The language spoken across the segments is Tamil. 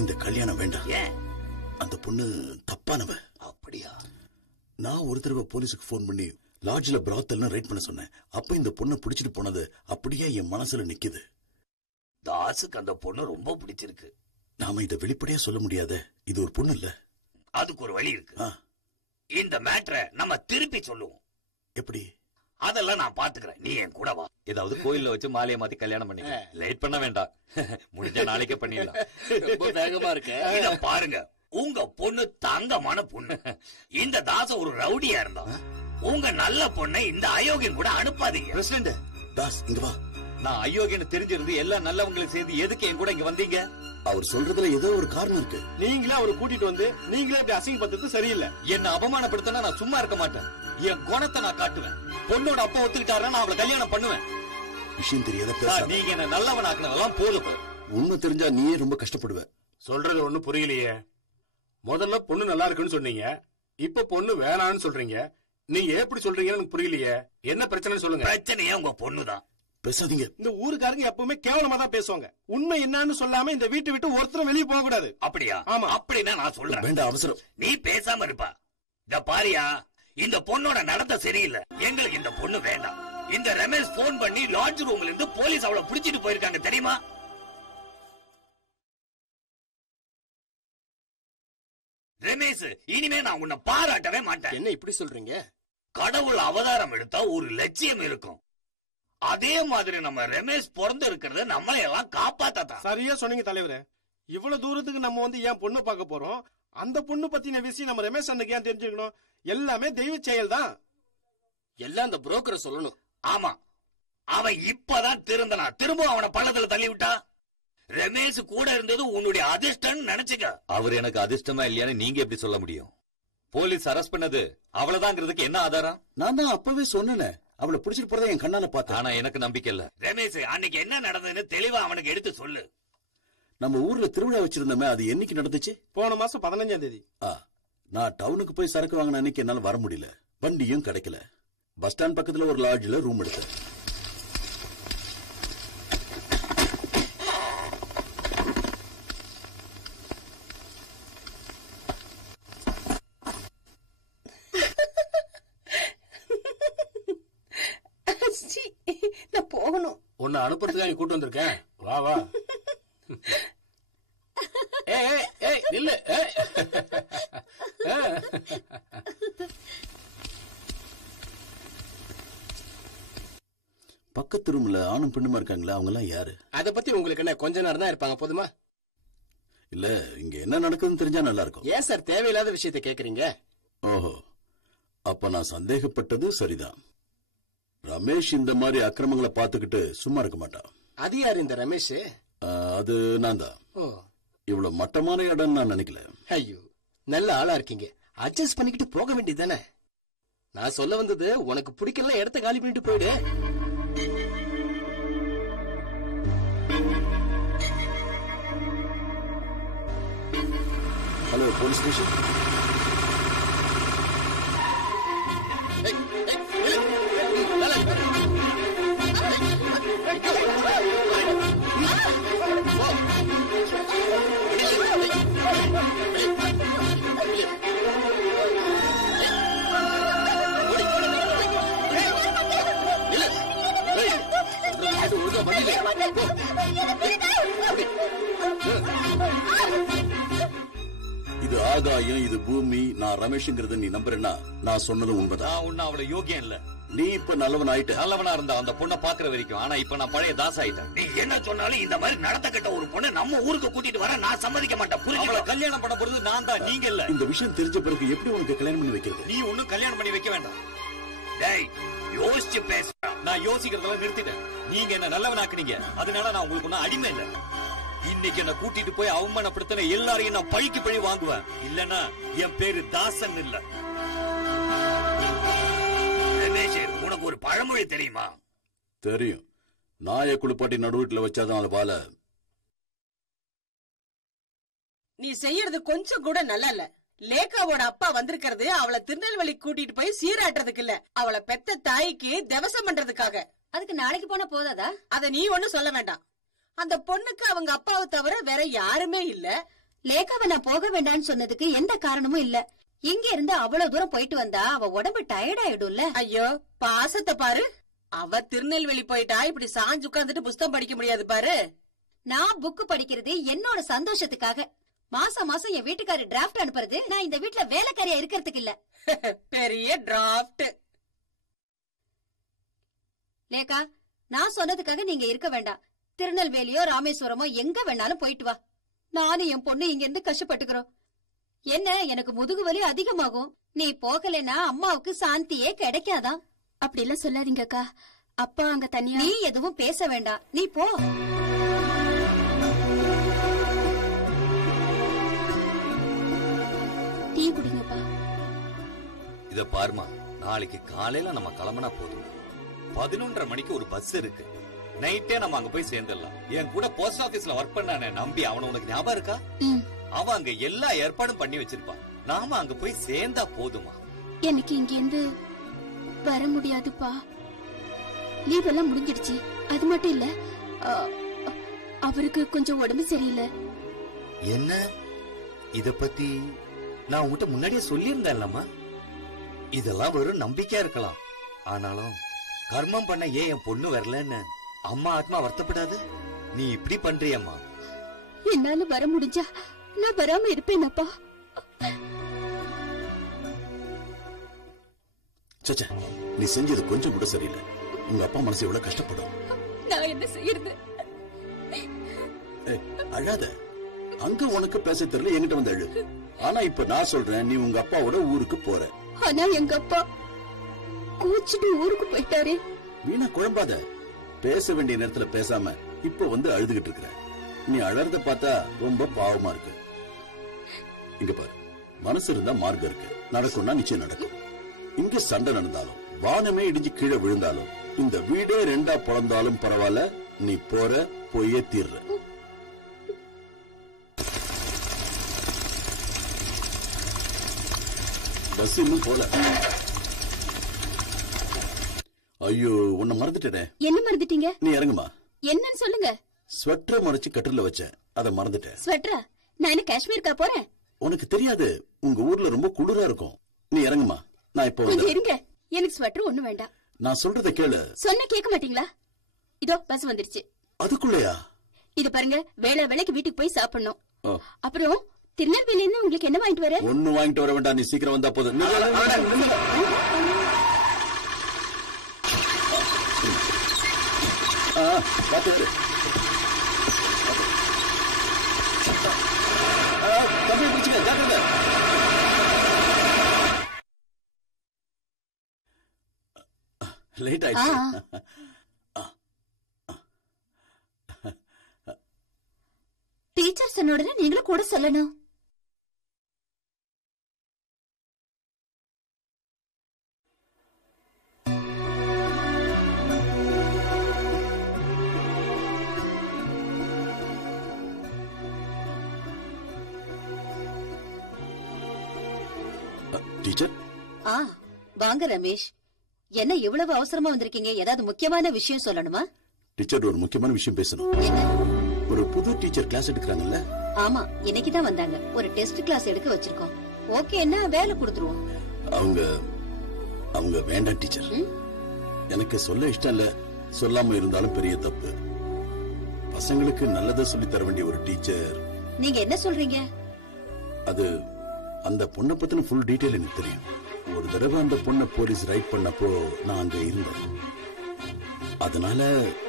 இந்த கல்யாணம் வேண்டாம். ஏன்? அந்த பொண்ணு தப்பானவ. அப்படியா? நான் ஒரு தடவை போலீஸுக்கு போன் பண்ணி லாட்ஜ்ல பிராத்தல்னு ரைட் பண்ண சொன்னேன். அப்ப இந்த பொண்ணை பிடிச்சிட்டு போனது அப்படியே என் மனசுல நிக்குது. தாசுக்கு அந்த பொண்ணு ரொம்ப பிடிச்சிருக்கு. நாம இதை வெளிப்படையா சொல்ல முடியாத. இது ஒரு பொண்ணு இல்ல. அதுக்கு ஒரு வழி இருக்கு. இந்த மேட்டரை நம்ம திருப்பி சொல்லுவோம். எப்படி? அதெல்லாம் நான் பாத்துக்கிறேன். நீ என் கூட வா. ஏதாவது கோயில்ல வச்சு மாலையை மாத்தி கல்யாணம் பண்ணி லேட் பண்ண வேண்டாம். முடிஞ்சா நாளைக்கே பண்ணிடலாம். ரொம்ப வேகமா இருக்கு. இத பாருங்க, உங்க பொண்ணு தங்கமான பொண்ணு. இந்த தாச ஒரு ரவுடியா இருந்தா உங்க நல்ல பொண்ணை இந்த அயோக்கியம் கூட அனுப்பாதீங்க. பிரசிடண்ட் தாஸ் இங்க வா. நான் அயோக்கியன்னு தெரிஞ்சிருந்து எல்லா நல்லவங்களும் சேர்ந்து எதுக்கு என் கூட இங்க வந்தீங்க? அவர் சொல்றதுல ஏதோ ஒரு காரணம் இருக்கு. நீங்களே அவரை கூட்டிட்டு வந்து நீங்களே இப்படி அசிங்கப்படுத்துறது சரியில்லை. என்ன அவமானப்படுத்தினா நான் சும்மா இருக்க மாட்டேன். என் குணத்தை நான் காட்டுவேன். பொண்ணோட அப்பா ஒத்துக்கிட்டாரா நான் அவளை கல்யாணம் பண்ணுவேன். விஷயம் தெரியாத பேச. நீங்க என்ன நல்லவன் ஆக்கினதெல்லாம் போதும். உண்மை தெரிஞ்சா நீயே ரொம்ப கஷ்டப்படுவ. சொல்றது ஒண்ணும் புரியலையே. முதல்ல பொண்ணு நல்லா இருக்குன்னு சொன்னீங்க, இப்ப பொண்ணு வேணான்னு சொல்றீங்க. நீங்க எப்படி சொல்றீங்கன்னு எனக்கு புரியலையே. என்ன பிரச்சனை சொல்லுங்க. பிரச்சனையே உங்க பொண்ணுதான். பேசாதீங்க. இந்த ஊருக்காரங்க எப்பவுமே கேவலமா தான் பேசுவாங்க. உண்மை என்னன்னு சொல்லாம இந்த வீட்டை விட்டு ஒருத்தரும் வெளியே போக கூடாது. அப்படியா? ஆமா. அப்படின்னா நான் சொல்றேன். வேண்டாம், அவசரம். நீ பேசாம இருப்பா. இந்த பாரியா, இந்த பொண்ணோட நடத்தை சரியில்லை. எங்களுக்கு இந்த பொண்ணு வேண்டாம். இந்த ரமேஷ் போன் பண்ணி லாட்ஜ் ரூம்ல இருந்து போலீஸ் அவளை பிடிச்சிட்டு போயிருக்காங்க தெரியுமா? ரமேஷ், இனிமே நான் உன்னை பாராட்டவே மாட்டேன். என்ன இப்படி சொல்றீங்க? கடவுள் அவதாரம் எடுத்தா ஒரு லட்சியம் இருக்கும். அதே மாதிரி நம்ம ரமேஷ் பிறந்து இருக்கிறத நம்மளை எல்லாம் காப்பாத்தான். சரியா சொன்னீங்க தலைவரே. இவ்வளவு தூரத்துக்கு நம்ம வந்து ஏன் பொண்ணு பார்க்க போறோம்? அந்த பொண்ணு பத்தின விஷயம் நம்ம ரமேஷ் அண்ணனுக்கு ஏன் தெரிஞ்சுக்கணும்? எல்லாமே தெய்வ செயல் தான். எல்லாம் அந்த புரோக்கரை சொல்லணும். ஆமா, அவன் இப்பதான் திருந்தனா. திரும்ப அவனை பள்ளத்துல தள்ளி விட்டா. ரமேஷ் கூட இருந்தது உன்னுடைய அதிர்ஷ்டம் நினைச்சுக்க. அவர் எனக்கு அதிர்ஷ்டமா இல்லையான்னு நீங்க எப்படி சொல்ல முடியும்? போலீஸ் அரெஸ்ட் பண்ணது அவ்வளவுதாங்கிறதுக்கு என்ன ஆதாரம்? நான் தான் அப்பவே சொன்னேன், அவளை பிடிச்சிட்டு போறதை என் கண்ணால பார்த்தேன். ஆனா எனக்கு நம்பிக்கை இல்ல. ரமேஷ், அன்னைக்கு என்ன நடந்ததுன்னு தெளிவா அவனுக்கு எடுத்து சொல்லு. நம்ம ஊர்ல திருவிழா வச்சிருந்தோமே, அது என்னைக்கு நடந்துச்சு? போன மாசம் 15ஆம் தேதி. நான் டவுனுக்கு போய் சரக்கு வாங்கின அன்னைக்கு என்னால வர முடியல. வண்டியும் கிடைக்கல. பஸ் ஸ்டாண்ட் பக்கத்துல ஒரு லாட்ஜ்ல ரூம் எடுத்தேன். நான் போகணும். உன்னை அனுப்புறதுக்காக கூட்டு வந்திருக்கேன். வா வா. இல்ல பக்கத்து ரூம்ல ஆணும் பெண்ணுமா இருக்காங்களா, அவங்க எல்லாம் யாரு? அத பத்தி உங்களுக்கு என்ன, கொஞ்ச நேரம் தான் இருப்பாங்க, போதுமா? இல்ல, இங்க என்ன நடக்குதுன்னு தெரிஞ்சா நல்லா இருக்கும். ஏன் சார் தேவையில்லாத விஷயத்தை கேக்குறீங்க? ஓஹோ, அப்ப நான் சந்தேகப்பட்டது சரிதான். ரமேஷ் இந்த மாதிரி அக்கிரமங்களை பாத்துக்கிட்டு சும்மா இருக்க மாட்டான். அது யாரு இந்த ரமேஷ்? அது நான் தான். இவ்வளவு மட்டமான இடம் நான் நினைக்கல. ஐயோ, நல்ல ஆளா இருக்கீங்க. அட்ஜஸ்ட் பண்ணிக்கிட்டு போக வேண்டியதானே. நான் சொல்ல வந்தது, உனக்கு பிடிக்கல இடத்த காலி பண்ணிட்டு போயிடு. Hello, police station. இது ஆகாயம், இது பூமி. நான் ரமேஷ்ங்கிறத நீ நம்புறேன்னா நான் சொன்னது உண்மைதான். நான் உன்ன அவளை யோகியம் இல்ல. நீ இப்ப நல்லவன் ஆயிட்ட. நல்லவனா இருந்தா அந்த பொண்ணை பாக்குற வரைக்கும். ஆனா இப்ப நான் பழைய தாஸ் ஆயிட்டேன். நீ என்ன சொன்னாலும் இந்த மாதிரி நடத்தக்கிட்ட ஒரு பொண்ணு நம்ம ஊருக்கு கூட்டிட்டு வர நான் சம்மதிக்க மாட்டேன். புரியுது? கல்யாணம் பண்ண போறது நான் தான், நீங்க இல்ல. இந்த விஷயம் தெரிஞ்ச பிறகு எப்படி உனக்கு கல்யாணம் பண்ணி வைக்கிறது? நீ ஒன்னும் கல்யாணம் பண்ணி வைக்க வேண்டாம். டேய், யோசிச்சு பேச. நான் யோசிக்கிறதெல்லாம் நிறுத்திட்டேன். நீங்க என்ன நல்லவனாக்குனீங்க, அதனால நான் உங்களுக்கு ஒன்னும் அடிமை இல்ல. இன்னைக்கு என்ன கூட்டிட்டு போய் அவமானப்படுத்தின எல்லாரையும் நான் பழிக்கு பழி வாங்குவேன். இல்லன்னா என் பேரு தாசன் இல்ல. ரமேஷ், உனக்கு ஒரு பழமொழி தெரியுமா? தெரியும். நாய குளிப்பாட்டி நடுவீட்டுல வச்சாதான் அது பால. நீ செய்யறது கொஞ்சம் கூட நல்லா இல்ல. லேகாவோட அப்பா வந்திருக்கிறது அவளை திருநெல்வேலி கூட்டிட்டு போய் சீராட்டுறதுக்கு இல்ல, அவளை பெத்த தாய்க்கு திவசம் பண்றதுக்காக. அதுக்கு நாளைக்கு போனா போதாதா? அத நீ ஒண்ணும் சொல்ல வேண்டாம். அந்த பொண்ணுக்கு அவங்க அப்பாவை தவிர வேற யாருமே இல்ல. லேகாவை நான் போக வேண்டாம்னு சொன்னதுக்கு எந்த காரணமும் இல்ல. இங்க இருந்து அவ்வளவு தூரம் போயிட்டு வந்தா அவ உடம்பு டயர்ட் ஆயிடும்ல. ஐயோ பாசத்தை பாரு. அவ திருநெல்வேலி போயிட்டா இப்படி சாஞ்சு உட்கார்ந்துட்டு புஸ்தகம் படிக்க முடியாது பாரு. நான் புக்கு படிக்கிறது என்னோட சந்தோஷத்துக்காக. மாசம் மாசம் என் வீட்டுக்காரு டிராஃப்ட் அனுப்புறது நான் இந்த வீட்டுல வேலைக்காரியா இருக்கிறதுக்கு இல்ல. பெரிய டிராஃப்ட். லேகா, நான் சொன்னதுக்காக நீங்க இருக்க வேண்டாம். திருநெல்வேலியோ ராமேஸ்வரமோ எங்க வேணாலும் போயிட்டு வா. நானும் என் பொண்ணு இங்க இருந்து கஷ்டப்பட்டுக்கிறோம். என்ன, எனக்கு முதுகு வலி அதிகமாகும். நீ போகலன்னா அம்மாவுக்கு சாந்தியே கிடைக்காதான். அப்படி எல்லாம் சொல்லாதீங்க அக்கா. அப்பா அங்க தனியா. நீ எதுவும் பேச வேண்டாம், நீ போ. டீ குடிங்கப்பா. இத பாருமா, நாளைக்கு காலையில நம்ம கிளம்பினா போதும். 11:30 மணிக்கு ஒரு பஸ் இருக்கு. நைட்டே நம்ம அங்க போய் சேர்ந்துடலாம். என் கூட போஸ்ட் ஆபீஸ்ல ஒர்க் பண்ணானே நம்பி, அவன உனக்கு ஞாபகம் இருக்கா? அவன் அங்க எல்லா ஏற்பாடும் பண்ணி வச்சிருப்பான். நாம அங்க போய் சேர்ந்தா போதுமா? எனக்கு இங்க இருந்து வர முடியாதுப்பா. லீவ் எல்லாம் முடிஞ்சிடுச்சு. அது மட்டும் இல்ல, அவருக்கு கொஞ்சம் உடம்பு சரியில்லை. என்ன? இத பத்தி நான் உன்கிட்ட முன்னாடியே சொல்லியிருந்தேன்லம்மா. இதெல்லாம் வெறும் நம்பிக்கையா இருக்கலாம். ஆனாலும் கர்மம் பண்ண ஏன் என் பொண்ணு வரலன்னு அம்மா ஆத்மா வருத்தப்படாது? நீ இப்படி பண்றியம்மா. என்னால வர முடிஞ்சா நான் வராம இருப்பேனப்பா. சச்சா, நீ செஞ்சது கொஞ்சம் கூட சரியில்லை. உங்க அப்பா மனசு எவ்வளவு கஷ்டப்படும். நான் என்ன செய்யறது? அழாத. அங்க உனக்கு பேச தெரியல, என்கிட்ட வந்து அழு. ஆனா இப்ப நான் சொல்றேன், நீ உங்க அப்பாவோட ஊருக்கு போற. ஆனா எங்க அப்பா கூச்சிட்டு ஊருக்கு போயிட்டாரு. வீணா குழம்பாத. பேச வேண்டிய நேரத்துல பேசாம இப்ப வந்து அழுதுகிட்டு இருக்கிற. நீ அழறத பார்த்தா ரொம்ப பாவமா இருக்கு. இங்க பாரு, மனசு இருந்தா மார்க்கம் இருக்கு. நடக்கும்னா நிச்சயம் நடக்கும். இங்க சண்டை நடந்தாலும், வானமே இடிஞ்சு கீழே விழுந்தாலும், இந்த வீடே ரெண்டா பிறந்தாலும் பரவாயில்ல, நீ போற, போயே தீர்ற. பஸ் இன்னும் போல. ஐயோ, உன்னை மறந்துட்டேனே. என்ன மறந்துட்டீங்க? நீ இறங்குமா. என்னன்னு சொல்லுங்க. ஸ்வெட்டரை மறைச்சு கட்டில வச்சேன், அதை மறந்துட்டேன். ஸ்வெட்டரா? நான் என்ன காஷ்மீருக்கா போறேன்? உனக்கு தெரியாது, உங்க ஊர்ல ரொம்ப குளிரா இருக்கும். நீ இறங்குமா, நான் இப்போ கொஞ்சம் இருங்க. எனக்கு ஸ்வெட்டர் ஒண்ணு வேண்டாம். நான் சொல்றத கேளு. சொன்ன கேட்க மாட்டீங்களா? இதோ பஸ் வந்துருச்சு. அதுக்குள்ளயா? இது பாருங்க, வேலைக்கு வீட்டுக்கு போய் சாப்பிடணும். அப்புறம் திருநெல்வேலியில உங்களுக்கு என்ன வாங்கிட்டு வர? ஒண்ணு வாங்கிட்டு வர வேண்டாம், நீ சீக்கிரம் வந்தா போதும். தம்பி பிடிச்சுக்க, ஜாக்கிரதை. லேட் ஆயிடுச்சு. டீச்சர் சொன்ன உடனே நீங்களும் கூட சொல்லணும். டீச்சர். வாங்க ரமேஷ். என்ன இவ்வளவு அவசரமா வந்திருக்கீங்க? ஏதாவது முக்கியமான விஷயம் சொல்லணுமா? டீச்சர், ஒரு முக்கியமான விஷயம் பேசணும். என்ன? ஒரு புது டீச்சர் கிளாஸ் எடுக்கிறாங்கல்ல? ஆமா, இன்னைக்குதான் வந்தாங்க. ஒரு டெஸ்ட் கிளாஸ் எடுக்க வச்சிருக்கோம். ஓகே, என்ன வேலை கொடுத்துருவோம். அவங்க வேண்டாம் டீச்சர். எனக்கு சொல்ல இஷ்டம் இல்ல, சொல்லாம இருந்தாலும் பெரிய தப்பு. பசங்களுக்கு நல்லதை சொல்லி தர வேண்டிய ஒரு டீச்சர். நீங்க என்ன சொல்றீங்க? அது அந்த பொண்ணை பத்தின ஃபுல் டீடைல் எனக்கு தெரியும். ஒரு தடவை அந்த பொண்ணை போலீஸ் ரைட் பண்ணப்போ நான் அங்க இருந்தேன். அதனால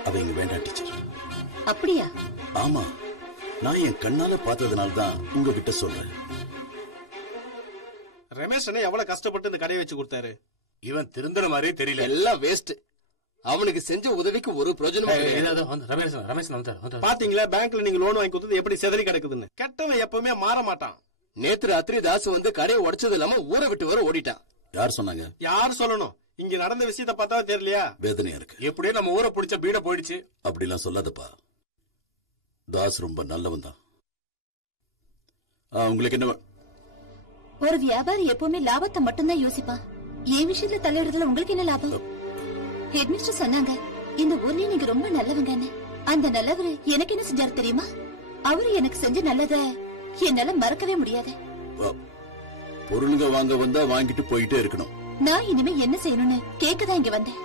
அவ இங்க வேண்டாம் டீச்சர். அப்படியா? ஆமா, நான் என் கண்ணால பார்த்ததுனால தான் உங்ககிட்ட சொல்றேன். ரமேஷ் அண்ணே எவ்வளவு கஷ்டப்பட்டு இந்த கடையை வச்சு கொடுத்தாரு. இவன் திருந்தன மாதிரியே தெரியல. எல்லாம் வேஸ்ட். அவனுக்கு செஞ்ச உதவிக்கு ஒரு பிரயோஜனம். பாத்தீங்களா, பேங்க்ல நீங்க லோன் வாங்கி கொடுத்தது எப்படி செதறி கிடக்குதுன்னு. கெட்டவன் எப்பவுமே மாற மாட்டான். நேத்து ராத்திரி தாசு வந்து கடையை உடைச்சது இல்லாம ஊரை விட்டு வர ஓடிட்டான். யார் சொன்னாங்க? யார் சொல்லணும்? இங்க நடந்த விஷயத்த பார்த்தா தெரியலையா? வேதனையா இருக்கு. எப்படியே நம்ம ஊரை பிடிச்ச பீட போயிடுச்சு. அப்படிலாம் சொல்லாதப்பா. தாஸ் ரொம்ப நல்லவன் தான். உங்களுக்கு என்ன? ஒரு வியாபாரி எப்பவுமே லாபத்தை மட்டும்தான் யோசிப்பான். என் விஷயத்துல தலையிடுறதுல உங்களுக்கு என்ன லாபம்? ஹெட்மிஸ்டர் சொன்னாங்க, இந்த ஊர்லயே நீங்க ரொம்ப நல்லவங்கன்னு. அந்த நல்லவரு எனக்கு என்ன செஞ்சாரு தெரியுமா? அவரு எனக்கு செஞ்ச நல்லத என்னால மறக்கவே முடியாது. பொருளுங்க வாங்க வந்தா வாங்கிட்டு போயிட்டே இருக்கணும். நான் இனிமே என்ன செய்யணும்னு கேட்கதான் இங்க வந்தேன்.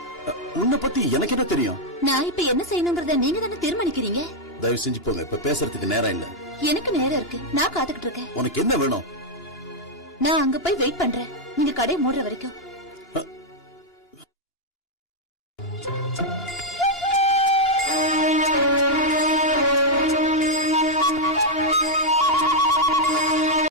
உன்னை பத்தி எனக்கு என்ன தெரியும்? நான் இப்ப என்ன செய்யணுங்கிறத நீங்க தானே தீர்மானிக்கிறீங்க. தயவு செஞ்சு போங்க, இப்ப பேசுறதுக்கு நேரம் இல்ல. எனக்கு நேரம் இருக்கு, நான் காத்துக்கிட்டு இருக்கேன். உனக்கு என்ன வேணும்? நான் அங்க போய் வெயிட் பண்றேன், நீங்க கடை மூடுற வரைக்கும்.